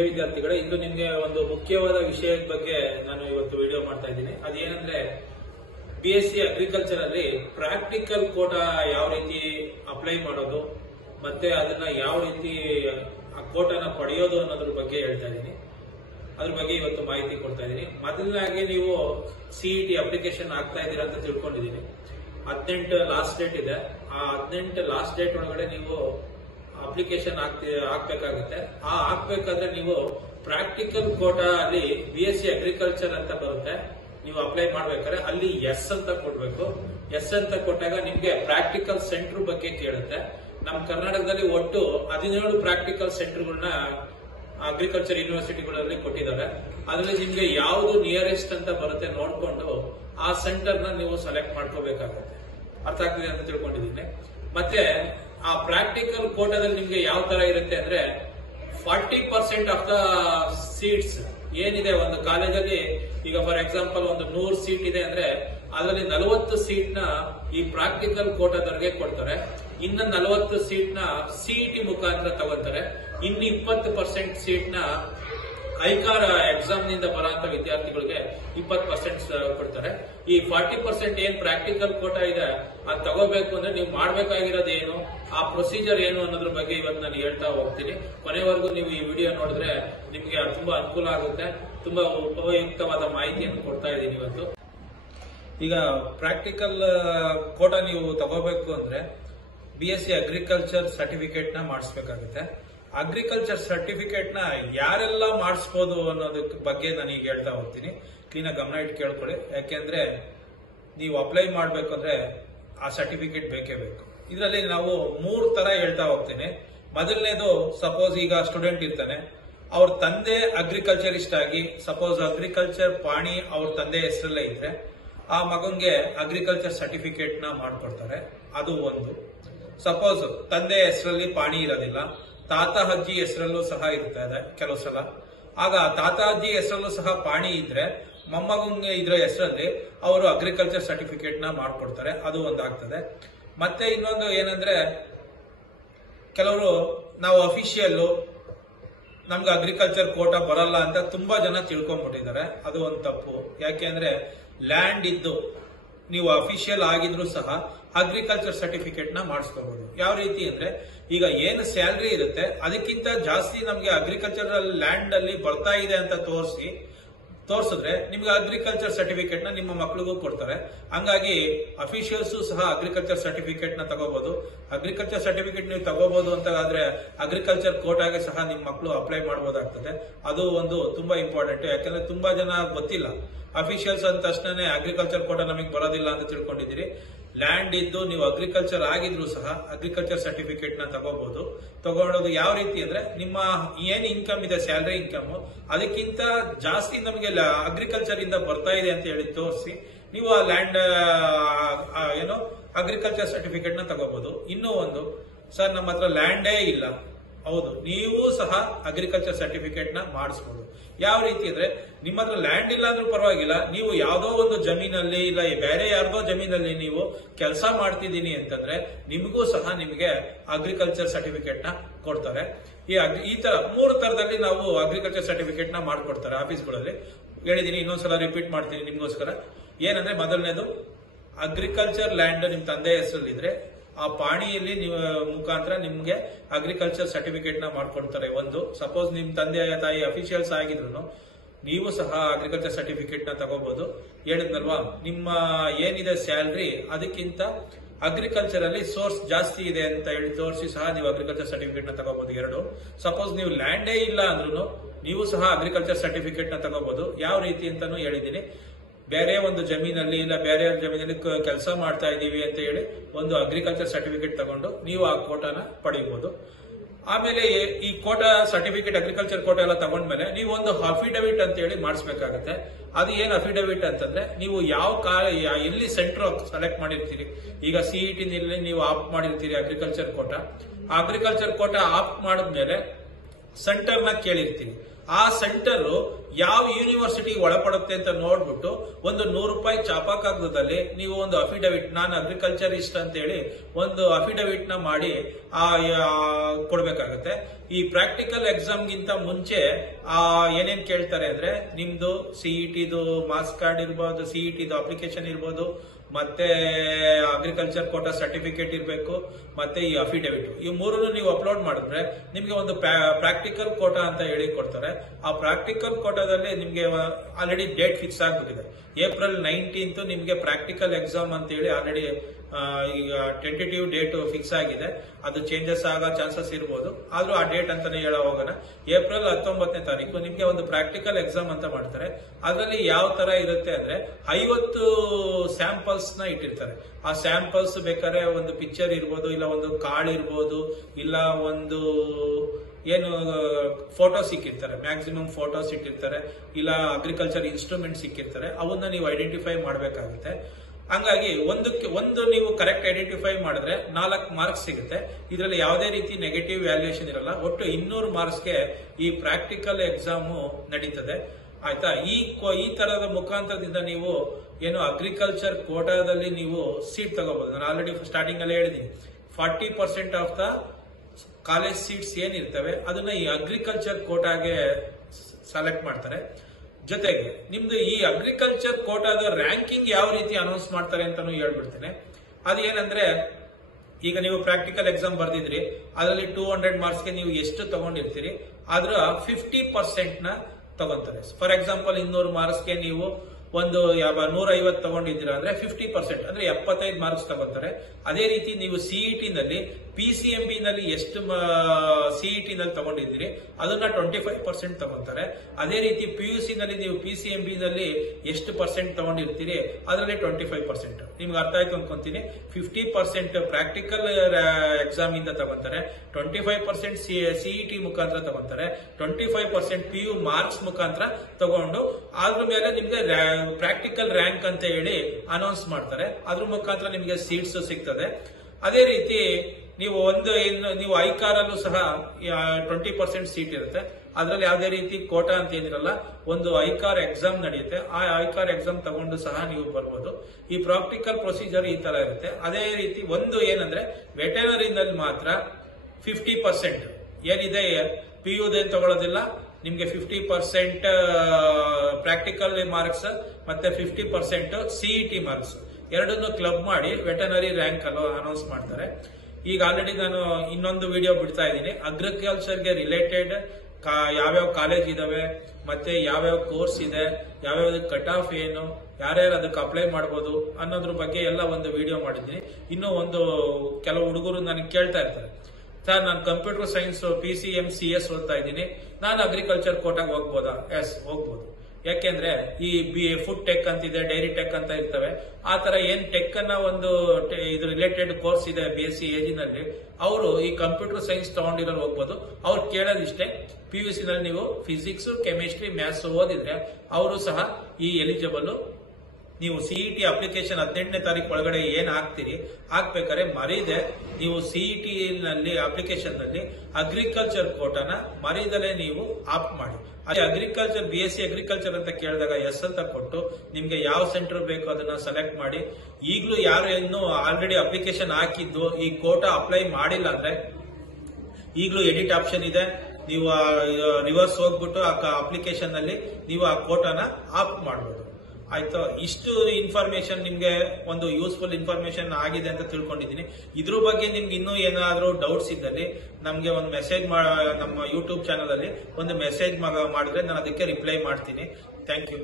ಪ್ರಿಯ ವಿದ್ಯಾರ್ಥಿಗಳೇ, ಇಂದು ನಿಮಗೆ ಒಂದು ಮುಖ್ಯವಾದ ವಿಷಯದ ಬಗ್ಗೆ ನಾನು ಇವತ್ತು ವಿಡಿಯೋ ಮಾಡ್ತಾ ಇದ್ದೀನಿ. ಅದೇನಂದ್ರೆ BSc ಅಗ್ರಿಕಲ್ಚರ್ ಅಲ್ಲಿ ಪ್ರಾಕ್ಟಿಕಲ್ ಕೋಟಾ ಯಾವ ರೀತಿ ಅಪ್ಲೈ ಮಾಡೋದು ಮತ್ತೆ ಅದನ್ನ ಯಾವ ರೀತಿ ಆ ಕೋಟಾನ ಪಡೆಯೋದು ಅನ್ನೋದ್ರ ಬಗ್ಗೆ ಹೇಳ್ತಾ ಇದ್ದೀನಿ. ಅದ್ರ ಬಗ್ಗೆ ಇವತ್ತು ಮಾಹಿತಿ ಕೊಡ್ತಾ ಇದ್ದೀನಿ. ಮೊದಲನಾಗಿ ನೀವು CET ಅಪ್ಲಿಕೇಶನ್ ಆಗ್ತಾ ಇದ್ದೀರಾ ಅಂತ ತಿಳ್ಕೊಂಡಿದ್ದೀನಿ. 18 ಲಾಸ್ಟ್ ಡೇಟ್ ಇದೆ. ಆ 18 ಲಾಸ್ಟ್ ಡೇಟ್ ಒಳಗಡೆ ನೀವು ಅಪ್ಲಿಕೇಶನ್ ಹಾಕ್ಬೇಕಾಗುತ್ತೆ. ಹಾಕ್ಬೇಕಾದ್ರೆ ನೀವು ಪ್ರಾಕ್ಟಿಕಲ್ ಕೋಟಾ ಅಲ್ಲಿ BSc ಅಗ್ರಿಕಲ್ಚರ್ ಅಂತ ಬರುತ್ತೆ. ನೀವು ಅಪ್ಲೈ ಮಾಡ್ಬೇಕಾದ್ರೆ ಅಲ್ಲಿ ಎಸ್ ಅಂತ ಕೊಡ್ಬೇಕು. ಎಸ್ ಅಂತ ಕೊಟ್ಟಾಗ ನಿಮ್ಗೆ ಪ್ರಾಕ್ಟಿಕಲ್ ಸೆಂಟರ್ ಬಗ್ಗೆ ಕೇಳುತ್ತೆ. ನಮ್ಮ ಕರ್ನಾಟಕದಲ್ಲಿ ಒಟ್ಟು 17 ಪ್ರಾಕ್ಟಿಕಲ್ ಸೆಂಟರ್ಗಳನ್ನ ಅಗ್ರಿಕಲ್ಚರ್ ಯೂನಿವರ್ಸಿಟಿಗಳಲ್ಲಿ ಕೊಟ್ಟಿದ್ದಾರೆ. ಅದರಲ್ಲಿ ನಿಮ್ಗೆ ಯಾವುದು ನಿಯರೆಸ್ಟ್ ಅಂತ ಬರುತ್ತೆ ನೋಡ್ಕೊಂಡು ಆ ಸೆಂಟರ್ ನ ನೀವು ಸೆಲೆಕ್ಟ್ ಮಾಡ್ಕೋಬೇಕಾಗುತ್ತೆ. ಅರ್ಥ ಆಗ್ತಿದೆ ಅಂತ ತಿಳ್ಕೊಂಡಿದ್ದೀನಿ. ಮತ್ತೆ ಆ ಪ್ರಾಕ್ಟಿಕಲ್ ಕೋಟಾದಲ್ಲಿ ನಿಮ್ಗೆ ಯಾವ ತರ ಇರುತ್ತೆ ಅಂದ್ರೆ 40% ಆಫ್ ದ ಸೀಟ್ಸ್ ಏನಿದೆ ಒಂದು ಕಾಲೇಜಲ್ಲಿ, ಈಗ ಫಾರ್ ಎಕ್ಸಾಂಪಲ್ ಒಂದು 100 ಸೀಟ್ ಇದೆ ಅಂದ್ರೆ ಅದರಲ್ಲಿ 40 ಸೀಟ್ ನ ಈ ಪ್ರಾಕ್ಟಿಕಲ್ ಕೋಟಾದವರಿಗೆ ಕೊಡ್ತಾರೆ. ಇನ್ನ 40 ಸೀಟ್ ನ CET ಮುಖಾಂತರ ತಗೋತಾರೆ. ಇನ್ನು 20% ಸೀಟ್ ನ ಐಕಾರ್ ಎಕ್ಸಾಮ್ ನಿಂದ ಬರುವಂತ ವಿದ್ಯಾರ್ಥಿಗಳಿಗೆ 20% ಕೊಡ್ತಾರೆ. ಈ 40% ಏನ್ ಪ್ರಾಕ್ಟಿಕಲ್ ಕೋಟಾ ಇದೆ ಅದು ತಗೋಬೇಕು ಅಂದ್ರೆ ನೀವು ಮಾಡ್ಬೇಕಾಗಿರೋದು ಏನು, ಆ ಪ್ರೊಸೀಜರ್ ಏನು ಅನ್ನೋದ್ರ ಬಗ್ಗೆ ಇವತ್ತು ನಾನು ಹೇಳ್ತಾ ಹೋಗ್ತೀನಿ. ಕೊನೆವರೆಗೂ ನೀವು ಈ ವಿಡಿಯೋ ನೋಡಿದ್ರೆ ನಿಮ್ಗೆ ತುಂಬಾ ಅನುಕೂಲ ಆಗುತ್ತೆ. ತುಂಬಾ ಉಪಯುಕ್ತವಾದ ಮಾಹಿತಿಯನ್ನು ಕೊಡ್ತಾ ಇದ್ದೀನಿ ಇವತ್ತು. ಈಗ ಪ್ರಾಕ್ಟಿಕಲ್ ಕೋಟಾ ನೀವು ತಗೋಬೇಕು ಅಂದ್ರೆ BSc ಅಗ್ರಿಕಲ್ಚರ್ ಸರ್ಟಿಫಿಕೇಟ್ ನ ಮಾಡಿಸ್ಬೇಕಾಗುತ್ತೆ. ಅಗ್ರಿಕಲ್ಚರ್ ಸರ್ಟಿಫಿಕೇಟ್ ನ ಯಾರೆಲ್ಲ ಮಾಡಿಸ್ಬೋದು ಅನ್ನೋದಕ್ಕೆ ಬಗ್ಗೆ ನಾನು ಈಗ ಹೇಳ್ತಾ ಹೋಗ್ತೀನಿ. ಕ್ಲೀನಾಗಿ ಗಮನ ಇಟ್ಟು ಕೇಳ್ಕೊಳ್ಳಿ. ಯಾಕೆಂದ್ರೆ ನೀವು ಅಪ್ಲೈ ಮಾಡ್ಬೇಕಂದ್ರೆ ಆ ಸರ್ಟಿಫಿಕೇಟ್ ಬೇಕೇ ಬೇಕು. ಇದರಲ್ಲಿ ನಾವು 3 ತರ ಹೇಳ್ತಾ ಹೋಗ್ತೀನಿ. ಮೊದಲನೇದು, ಸಪೋಸ್ ಈಗ ಸ್ಟೂಡೆಂಟ್ ಇರ್ತಾನೆ, ಅವ್ರ ತಂದೆ ಅಗ್ರಿಕಲ್ಚರಿಸ್ಟ್ ಆಗಿ, ಸಪೋಸ್ ಅಗ್ರಿಕಲ್ಚರ್ ಪಾಣಿ ಅವ್ರ ತಂದೆ ಹೆಸರಲ್ಲೇ ಇದ್ರೆ ಆ ಮಗನ್ಗೆ ಅಗ್ರಿಕಲ್ಚರ್ ಸರ್ಟಿಫಿಕೇಟ್ ನ ಮಾಡ್ಕೊಡ್ತಾರೆ. ಅದು ಒಂದು. ಸಪೋಸ್ ತಂದೆ ಹೆಸರಲ್ಲಿ ಪಾಣಿ ಇರೋದಿಲ್ಲ, ತಾತ ಅಜ್ಜಿ ಹೆಸರಲ್ಲೂ ಸಹ ಇರ್ತದೆ ಕೆಲವು ಸಲ. ಆಗ ತಾತ ಅಜ್ಜಿ ಹೆಸರಲ್ಲೂ ಸಹ ಪಾಣಿ ಇದ್ರೆ ಮೊಮ್ಮಗಂಗೆ ಇದ್ರ ಹೆಸರಲ್ಲಿ ಅವರು ಅಗ್ರಿಕಲ್ಚರ್ ಸರ್ಟಿಫಿಕೇಟ್ ನ ಮಾಡ್ಕೊಡ್ತಾರೆ. ಅದು ಒಂದು ಆಗ್ತದೆ. ಮತ್ತೆ ಇನ್ನೊಂದು ಏನಂದ್ರೆ, ಕೆಲವರು ನಾವು ಅಫಿಷಿಯಲ್ ನಮ್ಗೆ ಅಗ್ರಿಕಲ್ಚರ್ ಕೋಟಾ ಬರಲ್ಲ ಅಂತ ತುಂಬಾ ಜನ ತಿಳ್ಕೊಂಡ್ಬಿಟ್ಟಿದ್ದಾರೆ. ಅದು ಒಂದು ತಪ್ಪು. ಯಾಕೆಂದ್ರೆ ಲ್ಯಾಂಡ್ ಇದ್ದು ನೀವು ಅಫಿಷಿಯಲ್ ಆಗಿದ್ರು ಸಹ ಅಗ್ರಿಕಲ್ಚರ್ ಸರ್ಟಿಫಿಕೇಟ್ ನ ಮಾಡಿಸ್ಕೋಬಹುದು. ಯಾವ ರೀತಿ ಅಂದ್ರೆ, ಈಗ ಏನು ಸ್ಯಾಲರಿ ಇರುತ್ತೆ ಅದಕ್ಕಿಂತ ಜಾಸ್ತಿ ನಮ್ಗೆ ಅಗ್ರಿಕಲ್ಚರ್ ಲ್ಯಾಂಡ್ ಅಲ್ಲಿ ಬರ್ತಾ ಇದೆ ಅಂತ ತೋರಿಸಿದ್ರೆ ನಿಮ್ಗೆ ಅಗ್ರಿಕಲ್ಚರ್ ಸರ್ಟಿಫಿಕೇಟ್ ನ ನಿಮ್ಮ ಮಕ್ಕಳಿಗೂ ಕೊಡ್ತಾರೆ. ಹಂಗಾಗಿ ಅಫಿಷಿಯಲ್ಸ್ ಸಹ ಅಗ್ರಿಕಲ್ಚರ್ ಸರ್ಟಿಫಿಕೇಟ್ ನ ತಗೋಬಹುದು. ಅಗ್ರಿಕಲ್ಚರ್ ಸರ್ಟಿಫಿಕೇಟ್ ನೀವು ತಗೋಬಹುದು ಅಂತ ಆದ್ರೆ ಅಗ್ರಿಕಲ್ಚರ್ ಕೋಟಾಗೆ ಸಹ ನಿಮ್ಮ ಮಕ್ಕಳು ಅಪ್ಲೈ ಮಾಡಬಹುದಾಗ್ತದೆ. ಅದು ಒಂದು ತುಂಬಾ ಇಂಪಾರ್ಟೆಂಟ್. ಯಾಕಂದ್ರೆ ತುಂಬಾ ಜನ ಗೊತ್ತಿಲ್ಲ, ಅಫಿಷಿಯಲ್ಸ್ ಅಂದ ತಕ್ಷಣ ಅಗ್ರಿಕಲ್ಚರ್ ಕೋಟಾ ನಮಗೆ ಬರೋದಿಲ್ಲ ಅಂತ ತಿಳ್ಕೊಂಡಿದ್ದೀರಿ. ಲ್ಯಾಂಡ್ ಇದ್ದು ನೀವು ಅಗ್ರಿಕಲ್ಚರ್ ಆಗಿದ್ರು ಸಹ ಅಗ್ರಿಕಲ್ಚರ್ ಸರ್ಟಿಫಿಕೇಟ್ ನ ತಗೊಳ್ಳೋದು ಯಾವ ರೀತಿ ಅಂದ್ರೆ, ನಿಮ್ಮ ಏನ್ ಇನ್ಕಮ್ ಇದೆ ಸ್ಯಾಲರಿ ಇನ್ಕಮ್ ಅದಕ್ಕಿಂತ ಜಾಸ್ತಿ ನಮಗೆ ಅಗ್ರಿಕಲ್ಚರ್ ಇಂದ ಬರ್ತಾ ಇದೆ ಅಂತ ಹೇಳಿ ತೋರಿಸಿ ನೀವು ಆ ಲ್ಯಾಂಡ್ ಏನೋ ಅಗ್ರಿಕಲ್ಚರ್ ಸರ್ಟಿಫಿಕೇಟ್ ನ ತಗೋಬಹುದು. ಇನ್ನೂ ಒಂದು, ಸರ್ ನಮ್ಮ ಹತ್ರ ಲ್ಯಾಂಡೇ ಇಲ್ಲ, ಹೌದು, ನೀವು ಸಹ ಅಗ್ರಿಕಲ್ಚರ್ ಸರ್ಟಿಫಿಕೇಟ್ ನ ಮಾಡಿಸಬಹುದು. ಯಾವ ರೀತಿ ಅಂದ್ರೆ, ನಿಮ್ಮ ಹತ್ರ ಲ್ಯಾಂಡ್ ಇಲ್ಲ ಅಂದ್ರೂ ಪರವಾಗಿಲ್ಲ, ನೀವು ಯಾವ್ದೋ ಒಂದು ಜಮೀನಲ್ಲಿ ಇಲ್ಲ ಬೇರೆ ಯಾರ್ದೋ ಜಮೀನಲ್ಲಿ ನೀವು ಕೆಲಸ ಮಾಡ್ತಿದ್ದೀನಿ ಅಂತಂದ್ರೆ ನಿಮಗೂ ಸಹ ನಿಮಗೆ ಅಗ್ರಿಕಲ್ಚರ್ ಸರ್ಟಿಫಿಕೇಟ್ ನ ಕೊಡ್ತಾರೆ. ಈ ತರ 3 ತರದಲ್ಲಿ ನಾವು ಅಗ್ರಿಕಲ್ಚರ್ ಸರ್ಟಿಫಿಕೇಟ್ ನ ಮಾಡ್ಕೊಡ್ತಾರೆ ಆಫೀಸ್ಗಳಲ್ಲಿ. ಹೇಳಿದೀನಿ, ಇನ್ನೊಂದ್ಸಲ ರಿಪೀಟ್ ಮಾಡ್ತೀನಿ ನಿಮ್ಗೋಸ್ಕರ. ಏನಂದ್ರೆ, ಮೊದಲನೇದು, ಅಗ್ರಿಕಲ್ಚರ್ ಲ್ಯಾಂಡ್ ನಿಮ್ ತಂದೆ ಹೆಸರಲ್ಲಿದ್ರೆ ಆ ಪಾಣಿಯಲ್ಲಿ ಮುಖಾಂತರ ನಿಮ್ಗೆ ಅಗ್ರಿಕಲ್ಚರ್ ಸರ್ಟಿಫಿಕೇಟ್ ನ ಮಾಡ್ಕೊಡ್ತಾರೆ. ಒಂದು, ಸಪೋಸ್ ನಿಮ್ ತಂದೆ ತಾಯಿ ಅಫಿಷಿಯಲ್ಸ್ ಆಗಿದ್ರು ನೀವು ಸಹ ಅಗ್ರಿಕಲ್ಚರ್ ಸರ್ಟಿಫಿಕೇಟ್ ನ ತಗೋಬಹುದು. ಹೇಳಿದ್ನಲ್ವಾ, ನಿಮ್ಮ ಏನಿದೆ ಸ್ಯಾಲರಿ ಅದಕ್ಕಿಂತ ಅಗ್ರಿಕಲ್ಚರ್ ಅಲ್ಲಿ ಸೋರ್ಸ್ ಜಾಸ್ತಿ ಇದೆ ಅಂತ ಹೇಳಿ ತೋರಿಸಿ ಸಹ ನೀವು ಅಗ್ರಿಕಲ್ಚರ್ ಸರ್ಟಿಫಿಕೇಟ್ ನ ತಗೋಬಹುದು. 2, ಸಪೋಸ್ ನೀವು ಲ್ಯಾಂಡೇ ಇಲ್ಲ ಅಂದ್ರೂ ನೀವು ಸಹ ಅಗ್ರಿಕಲ್ಚರ್ ಸರ್ಟಿಫಿಕೇಟ್ ನ ತಗೋಬಹುದು. ಯಾವ ರೀತಿ ಅಂತಾನು ಹೇಳಿದೀನಿ. ಬೇರೆ ಒಂದು ಜಮೀನಲ್ಲಿ ಇಲ್ಲ ಬೇರೆ ಜಮೀನಲ್ಲಿ ಕೆಲಸ ಮಾಡ್ತಾ ಇದೀವಿ ಅಂತ ಹೇಳಿ ಒಂದು ಅಗ್ರಿಕಲ್ಚರ್ ಸರ್ಟಿಫಿಕೇಟ್ ತಗೊಂಡು ನೀವು ಆ ಕೋಟಾನ ಪಡೆಯಬಹುದು. ಆಮೇಲೆ ಈ ಕೋಟಾ ಸರ್ಟಿಫಿಕೇಟ್ ಅಗ್ರಿಕಲ್ಚರ್ ಕೋಟಾ ಎಲ್ಲ ತಗೊಂಡ್ಮೇಲೆ ನೀವು ಒಂದು ಅಫಿಡವಿಟ್ ಅಂತ ಹೇಳಿ ಮಾಡಿಸ್ಬೇಕಾಗತ್ತೆ. ಅದು ಏನ್ ಅಫಿಡವಿಟ್ ಅಂತಂದ್ರೆ, ನೀವು ಎಲ್ಲಿ ಸೆಂಟರ್ ಸೆಲೆಕ್ಟ್ ಮಾಡಿರ್ತೀರಿ. ಈಗ CET ನಲ್ಲಿ ನೀವು ಆಪ್ಟ್ ಮಾಡಿರ್ತೀರಿ agriculture quota. Agriculture quota opt ಮಾಡಿದ್ಮೇಲೆ ಸೆಂಟರ್ ನ ಕೇಳಿರ್ತೀವಿ. ಆ ಸೆಂಟರ್ ಯಾವ ಯೂನಿವರ್ಸಿಟಿ ಒಳಪಡುತ್ತೆ ಅಂತ ನೋಡ್ಬಿಟ್ಟು ಒಂದು ₹100 ಚಾಪಾ ಕಾಗದದಲ್ಲಿ ನೀವು ಒಂದು ಅಫಿಡವಿಟ್, ನಾನು ಅಗ್ರಿಕಲ್ಚರಿಸ್ಟ್ ಅಂತ ಹೇಳಿ ಒಂದು ಅಫಿಡವಿಟ್ ನ ಮಾಡಿ ಕೊಡ್ಬೇಕಾಗತ್ತೆ. ಈ ಪ್ರಾಕ್ಟಿಕಲ್ ಎಕ್ಸಾಮ್ ಗಿಂತ ಮುಂಚೆ ಏನೇನ್ ಕೇಳ್ತಾರೆ ಅಂದ್ರೆ ನಿಮ್ದು ಸಿಇಟಿದು ಮಾರ್ಕ್ಸ್ ಕಾರ್ಡ್ ಇರ್ಬೋದು, ಸಿಇಟಿದು ಅಪ್ಲಿಕೇಶನ್ ಇರ್ಬೋದು, ಮತ್ತೆ ಅಗ್ರಿಕಲ್ಚರ್ ಕೋಟಾ ಸರ್ಟಿಫಿಕೇಟ್ ಇರಬೇಕು, ಮತ್ತೆ ಈ ಅಫಿಡವಿಟ್, ಈ ಮೂರನ್ನು ನೀವು ಅಪ್ಲೋಡ್ ಮಾಡಿದ್ರೆ ನಿಮ್ಗೆ ಒಂದು ಪ್ರಾಕ್ಟಿಕಲ್ ಕೋಟಾ ಅಂತ ಹೇಳಿ ಕೊಡ್ತಾರೆ. ಆ ಪ್ರಾಕ್ಟಿಕಲ್ ಕೋಟಾದಲ್ಲಿ ನಿಮ್ಗೆ ಆಲ್ರೆಡಿ ಡೇಟ್ ಫಿಕ್ಸ್ ಆಗ್ಬಿಟ್ಟಿದೆ. April 19 ನಿಮ್ಗೆ ಪ್ರಾಕ್ಟಿಕಲ್ ಎಕ್ಸಾಮ್ ಅಂತ ಹೇಳಿ ಆಲ್ರೆಡಿ ಈಗ ಟೆಂಟೇಟಿವ್ ಡೇಟ್ ಫಿಕ್ಸ್ ಆಗಿದೆ. ಅದು ಚೇಂಜಸ್ ಆಗೋ ಚಾನ್ಸಸ್ ಇರಬಹುದು, ಆದ್ರೂ ಆ ಡೇಟ್ ಅಂತಾನೆ ಹೇಳೋ ಹೋಗೋಣ. April 19 ನಿಮ್ಗೆ ಒಂದು ಪ್ರಾಕ್ಟಿಕಲ್ ಎಕ್ಸಾಮ್ ಅಂತ ಮಾಡ್ತಾರೆ. ಅದರಲ್ಲಿ ಯಾವ ತರ ಇರುತ್ತೆ ಅಂದ್ರೆ 50 ಸ್ಯಾಂಪಲ್ಸ್ ನ ಇಟ್ಟಿರ್ತಾರೆ. ಆ ಸ್ಯಾಂಪಲ್ಸ್ ಬೇಕಾದ್ರೆ ಒಂದು ಪಿಕ್ಚರ್ ಇರ್ಬೋದು, ಇಲ್ಲ ಒಂದು ಕಾರ್ಡ್ ಇರ್ಬೋದು, ಇಲ್ಲ ಒಂದು ಏನು ಫೋಟೋಸ್ ಇಕ್ಕಿರ್ತಾರೆ, ಮ್ಯಾಕ್ಸಿಮಮ್ ಫೋಟೋಸ್ ಇಟ್ಟಿರ್ತಾರೆ, ಇಲ್ಲ ಅಗ್ರಿಕಲ್ಚರ್ ಇನ್ಸ್ಟ್ರೂಮೆಂಟ್ ಸಿಕ್ಕಿರ್ತಾರೆ. ಅವನ್ನ ನೀವು ಐಡೆಂಟಿಫೈ ಮಾಡಬೇಕಾಗುತ್ತೆ. ಹಂಗಾಗಿ ಒಂದು ನೀವು ಕರೆಕ್ಟ್ ಐಡೆಂಟಿಫೈ ಮಾಡಿದ್ರೆ 4 ಮಾರ್ಕ್ಸ್ ಸಿಗುತ್ತೆ. ಇದರಲ್ಲಿ ಯಾವುದೇ ರೀತಿ ನೆಗೆಟಿವ್ ವ್ಯಾಲ್ಯೂಯೇಷನ್ ಇರಲ್ಲ. ಒಟ್ಟು 200 ಮಾರ್ಕ್ಸ್ಗೆ ಈ ಪ್ರಾಕ್ಟಿಕಲ್ ಎಕ್ಸಾಮ್ ನಡೀತದೆ. ಆಯ್ತಾ? ಈ ತರದ ಮುಖಾಂತರದಿಂದ ನೀವು ಏನು ಅಗ್ರಿಕಲ್ಚರ್ ಕೋಟಾದಲ್ಲಿ ನೀವು ಸೀಟ್ ತಗೋಬಹುದು. ನಾನು ಆಲ್ರೆಡಿ ಸ್ಟಾರ್ಟಿಂಗ್ ಅಲ್ಲೇ ಹೇಳಿದೀನಿ, 40% ಆಫ್ ದ ಕಾಲೇಜ್ ಸೀಟ್ಸ್ ಏನಿರ್ತವೆ ಅದನ್ನ ಈ ಅಗ್ರಿಕಲ್ಚರ್ ಕೋಟಾಗೆ ಸೆಲೆಕ್ಟ್ ಮಾಡ್ತಾರೆ. ಜೊತೆಗೆ ನಿಮ್ದು ಈ ಅಗ್ರಿಕಲ್ಚರ್ ಕೋಟಾದ ರ್ಯಾಂಕಿಂಗ್ ಯಾವ ರೀತಿ ಅನೌನ್ಸ್ ಮಾಡ್ತಾರೆ ಅಂತಾನು ಹೇಳ್ಬಿಡ್ತೇನೆ. ಅದೇನಂದ್ರೆ, ಈಗ ನೀವು ಪ್ರಾಕ್ಟಿಕಲ್ ಎಕ್ಸಾಮ್ ಬರ್ದಿದ್ರಿ, ಅದರಲ್ಲಿ 200 ಮಾರ್ಕ್ಸ್ಗೆ ನೀವು ಎಷ್ಟು ತಗೊಂಡಿರ್ತೀರಿ ಅದ್ರ 50% ನ ತಗೊಂತಾರೆ. ಫಾರ್ ಎಕ್ಸಾಂಪಲ್ 200 ಮಾರ್ಕ್ಸ್ಗೆ ನೀವು ಒಂದು 150 ತಗೊಂಡಿದ್ದೀರಾ ಅಂದ್ರೆ 50% ಅಂದ್ರೆ 75 ಮಾರ್ಕ್ಸ್ ತಗೋತಾರೆ. ಅದೇ ರೀತಿ ನೀವು ಸಿಇಟಿ ನಲ್ಲಿ PCMB ನಲ್ಲಿ ಎಷ್ಟು ಸಿಇಟಿ ನಲ್ಲಿ ತಗೊಂಡಿದ್ದೀರಿ ಅದನ್ನ 25% ತಗೋತಾರೆ. ಅದೇ ರೀತಿ PUC ನಲ್ಲಿ ನೀವು PCMB ನಲ್ಲಿ ಎಷ್ಟು ಪರ್ಸೆಂಟ್ ತಗೊಂಡಿರ್ತೀರಿ ಅದರಲ್ಲಿ 25%. ನಿಮ್ಗೆ ಅರ್ಥ ಆಯ್ತು ಅನ್ಕೊಂತೀನಿ. 50% ಪ್ರಾಕ್ಟಿಕಲ್ ಎಕ್ಸಾಮ್ ಇಂದ ತಗೊಂತಾರೆ, 25% ಸಿಇಟಿ ಮುಖಾಂತರ ತಗೊಂತಾರೆ, 25% PU ಮಾರ್ಕ್ಸ್ ಮುಖಾಂತರ ತಗೊಂಡು ಅದ್ರ ಮೇಲೆ ನಿಮ್ಗೆ ಪ್ರಾಕ್ಟಿಕಲ್ ರ್ಯಾಂಕ್ ಅಂತ ಹೇಳಿ ಅನೌನ್ಸ್ ಮಾಡ್ತಾರೆ. ಅದ್ರ ಮುಖಾಂತರ ನಿಮಗೆ ಸೀಟ್ಸ್ ಸಿಗ್ತದೆ. ಅದೇ ರೀತಿ ನೀವು ಐಕಾರ್ ಅಲ್ಲೂ ಸಹ 20% ಸೀಟ್ ಇರುತ್ತೆ. ಅದರಲ್ಲಿ ಯಾವುದೇ ರೀತಿ ಕೋಟಾ ಅಂತ ಏನಿರಲ್ಲ. ಒಂದು ಐಕಾರ್ ಎಕ್ಸಾಮ್ ನಡೆಯುತ್ತೆ. ಆ ಐಕಾರ್ ಎಕ್ಸಾಮ್ ತಗೊಂಡು ಸಹ ನೀವು ಬರ್ಬೋದು. ಈ ಪ್ರಾಕ್ಟಿಕಲ್ ಪ್ರೊಸೀಜರ್ ಈ ತರ ಇರುತ್ತೆ. ಅದೇ ರೀತಿ ಒಂದು ಏನಂದ್ರೆ ವೆಟೆನರಿನಲ್ಲಿ ಮಾತ್ರ 50% ಏನಿದೆ PUದೇನು ತಗೊಳ್ಳೋದಿಲ್ಲ. ನಿಮ್ಗೆ 50% ಪ್ರಾಕ್ಟಿಕಲ್ ಮಾರ್ಕ್ಸ್ ಮತ್ತೆ 50% ಸಿಇಟಿ ಮಾರ್ಕ್ಸ್ ಎರಡನ್ನು ಕ್ಲಬ್ ಮಾಡಿ ವೆಟನರಿ ರ್ಯಾಂಕ್ ಅನ್ನು ಅನೌನ್ಸ್ ಮಾಡ್ತಾರೆ. ಈಗ ಆಲ್ರೆಡಿ ನಾನು ಇನ್ನೊಂದು ವಿಡಿಯೋ ಬಿಡ್ತಾ ಇದ್ದೀನಿ. ಅಗ್ರಿಕಲ್ಚರ್ಗೆ ರಿಲೇಟೆಡ್ ಯಾವ್ಯಾವ ಕಾಲೇಜ್ ಇದಾವೆ, ಮತ್ತೆ ಯಾವ್ಯಾವ ಕೋರ್ಸ್ ಇದೆ, ಯಾವ್ಯಾವ ಕಟ್ ಆಫ್ ಏನು, ಯಾರ್ಯಾರು ಅದಕ್ಕೆ ಅಪ್ಲೈ ಮಾಡಬಹುದು ಅನ್ನೋದ್ರ ಬಗ್ಗೆ ಎಲ್ಲ ಒಂದು ವಿಡಿಯೋ ಮಾಡಿದ್ದೀನಿ. ಇನ್ನೂ ಕೆಲವು ಹುಡುಗರು ನನಗೆ ಕೇಳ್ತಾ ಇರ್ತಾರೆ, ಸರ್ ನಾನು ಕಂಪ್ಯೂಟರ್ ಸೈನ್ಸ್ PCM CS ಓದ್ತಾ ಇದ್ದೀನಿ, ನಾನು ಅಗ್ರಿಕಲ್ಚರ್ ಕೋಟಾಗ ಹೋಗ್ಬೋದಾ? ಎಸ್, ಹೋಗ್ಬೋದು. ಯಾಕೆಂದ್ರೆ ಈ ಫುಡ್ ಟೆಕ್ ಅಂತಿದೆ, ಡೈರಿ ಟೆಕ್ ಅಂತ ಇರ್ತವೆ. ಆ ತರ ಏನ್ ಟೆಕ್ ಅನ್ನ ಇದು ರಿಲೇಟೆಡ್ ಕೋರ್ಸ್ ಇದೆ BSc AG ನಲ್ಲಿ, ಅವರು ಈ ಕಂಪ್ಯೂಟರ್ ಸೈನ್ಸ್ ತಗೊಂಡಿರೋರು ಹೋಗ್ಬೋದು. ಅವ್ರು ಕೇಳೋದಿಷ್ಟೇ, PUC ನಲ್ಲಿ ನೀವು ಫಿಸಿಕ್ಸ್, ಕೆಮಿಸ್ಟ್ರಿ, ಮ್ಯಾಥ್ಸ್ ಓದಿದ್ರೆ ಅವರು ಸಹ ಈ ಎಲಿಜಿಬಲ್. ನೀವು ಸಿಇಟಿ ಅಪ್ಲಿಕೇಶನ್ 18ನೇ ತಾರೀಕು ಒಳಗಡೆ ಏನ್ ಹಾಕ್ಬೇಕಾದ್ರೆ ಮರೀದೆ ನೀವು ಸಿಇಟಿ ನಲ್ಲಿ ಅಪ್ಲಿಕೇಶನ್ ನಲ್ಲಿ ಅಗ್ರಿಕಲ್ಚರ್ ಕೋಟಾನ ಮರೀದಲೇ ನೀವು ಆಪ್ ಮಾಡಿ. ಅದೇ ಅಗ್ರಿಕಲ್ಚರ್ BSc ಅಗ್ರಿಕಲ್ಚರ್ ಅಂತ ಕೇಳಿದಾಗ ಎಸ್ ಅಂತ ಕೊಟ್ಟು ನಿಮ್ಗೆ ಯಾವ ಸೆಂಟರ್ ಬೇಕು ಅದನ್ನ ಸೆಲೆಕ್ಟ್ ಮಾಡಿ. ಈಗಲೂ ಯಾರು ಇನ್ನು ಆಲ್ರೆಡಿ ಅಪ್ಲಿಕೇಶನ್ ಹಾಕಿದ್ದು ಈ ಕೋಟಾ ಅಪ್ಲೈ ಮಾಡಿಲ್ಲ ಅಂದ್ರೆ ಈಗಲೂ ಎಡಿಟ್ ಆಪ್ಷನ್ ಇದೆ. ನೀವು ರಿವರ್ಸ್ ಹೋಗ್ಬಿಟ್ಟು ಆ ಅಪ್ಲಿಕೇಶನ್ ನಲ್ಲಿ ನೀವು ಆ ಕೋಟಾನ ಆಪ್ ಮಾಡಬಹುದು. ಆಯ್ತು, ಇಷ್ಟು ಇನ್ಫಾರ್ಮೇಶನ್ ನಿಮ್ಗೆ ಒಂದು ಯೂಸ್ಫುಲ್ ಇನ್ಫಾರ್ಮೇಶನ್ ಆಗಿದೆ ಅಂತ ತಿಳ್ಕೊಂಡಿದ್ದೀನಿ. ಇದ್ರ ಬಗ್ಗೆ ನಿಮ್ಗೆ ಇನ್ನೂ ಏನಾದ್ರೂ ಡೌಟ್ಸ್ ಇದ್ದಲ್ಲಿ ನಮ್ಗೆ ಒಂದು ಮೆಸೇಜ್ ನಮ್ಮ ಯೂಟ್ಯೂಬ್ ಚಾನಲ್ ಅಲ್ಲಿ ಒಂದು ಮೆಸೇಜ್ ಮಾಡಿದ್ರೆ ನಾನು ಅದಕ್ಕೆ ರಿಪ್ಲೈ ಮಾಡ್ತೀನಿ. Thank you.